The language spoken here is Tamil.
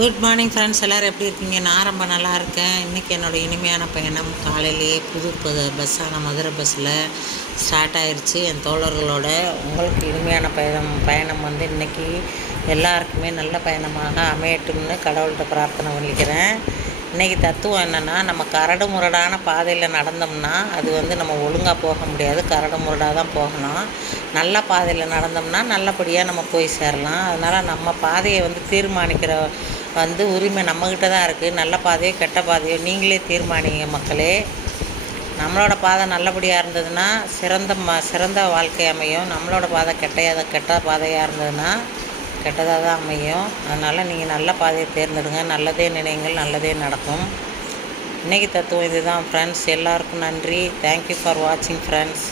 குட் மார்னிங் ஃப்ரெண்ட்ஸ், எல்லோரும் எப்படி இருக்கீங்க? நான் ரொம்ப நல்லா இருக்கேன். இன்றைக்கி என்னோடய இனிமையான பயணம் காலையிலேயே புது பஸ்ஸான மதுரை பஸ்ஸில் ஸ்டார்ட் ஆயிடுச்சு என் தோழர்களோட. உங்களுக்கு இனிமையான பயணம் வந்து இன்றைக்கி எல்லாருக்குமே நல்ல பயணமாக அமையட்டும்னு கடவுள்கிட்ட பிரார்த்தனை பண்ணிக்கிறேன். இன்றைக்கி தத்துவம் என்னென்னா, நம்ம கரடு முரடான பாதையில் நடந்தோம்னா அது வந்து நம்ம ஒழுங்காக போக முடியாது, கரடு முரடாக தான் போகணும். நல்ல பாதையில் நடந்தோம்னா நல்லபடியாக நம்ம போய் சேரலாம். அதனால் நம்ம பாதையை வந்து தீர்மானிக்கிற உரிமை நம்மக்கிட்ட தான் இருக்குது. நல்ல பாதையோ கெட்ட பாதையோ நீங்களே தீர்மானிங்க மக்களே. நம்மளோட பாதை நல்லபடியாக இருந்ததுன்னா சிறந்த வாழ்க்கை அமையும். நம்மளோட பாதை கெட்ட பாதையாக இருந்ததுன்னா கெட்டதாக தான் அமையும். அதனால் நீங்கள் நல்ல பாதையை தேர்ந்தெடுங்க. நல்லதே நினைங்கள், நல்லதே நடக்கும். இன்றைக்கி தத்துவம் இதுதான் ஃப்ரெண்ட்ஸ். எல்லாருக்கும் நன்றி. தேங்க்யூ ஃபார் வாட்சிங் ஃப்ரெண்ட்ஸ்.